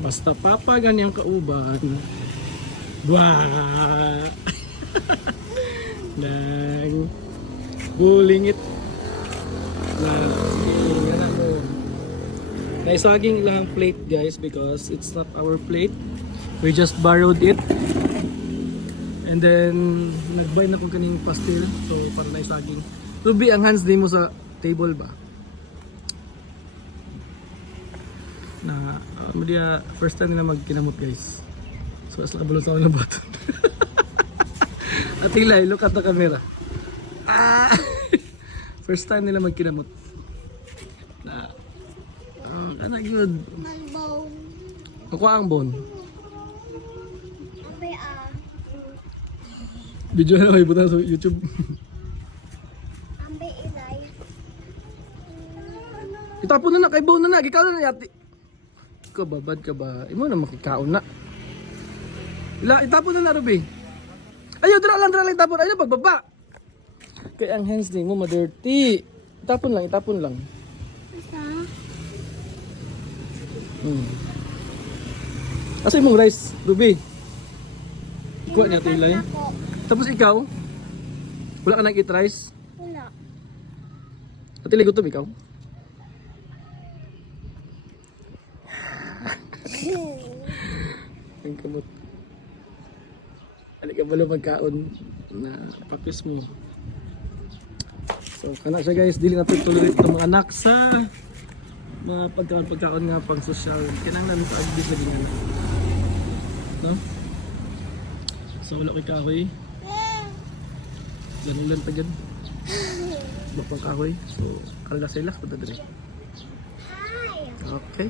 Basta papa ganyang kauban. Wah! Nang bulingit. Na, yan ako. Naisaging lang plate guys because it's not our plate. We just borrowed it. And then, nag-buy na kong kaning pastel. So, para naisaging. Ruby, ang hands din mo sa table ba? Na, uh, dia first time nila magkinamot guys. So, as nakabulot sa ako ng baton. At Ilay, look at the camera. Ah! first time nila magkinamot. Na, um, ano. Malbone. Ako ang bone. Ah. Video na ako ibutan sa YouTube. Itapon na na, kay bone na na, ikaw na na yati. Ikaw babad ka ba? Imo na makikaon na. Ila, itapon na na, Ruby. Ayaw, dra lang, dra lang, itapon. Ayaw, pagbaba. Kaya ang hands din mo, ma-dirty. Itapon lang, itapon lang. Basta. Hmm. Asa imong rice, Ruby? Ikuha niya ito ilay. Tapos ikaw, wala ka nag-eat rice? Wala. At ilay gutom ikaw? Ang kamot. Ano ka bala magkaon na pakis mo. So, kana siya guys, dili natin tolerate ng mga anak sa mga pagkaon pagkaon nga pang social. Kinahanglan ko agdi sa ganyan. No? So, wala kay kahoy. Ganun lang tagad. Bakang kahoy. So, kala sila. Punta dali. Okay.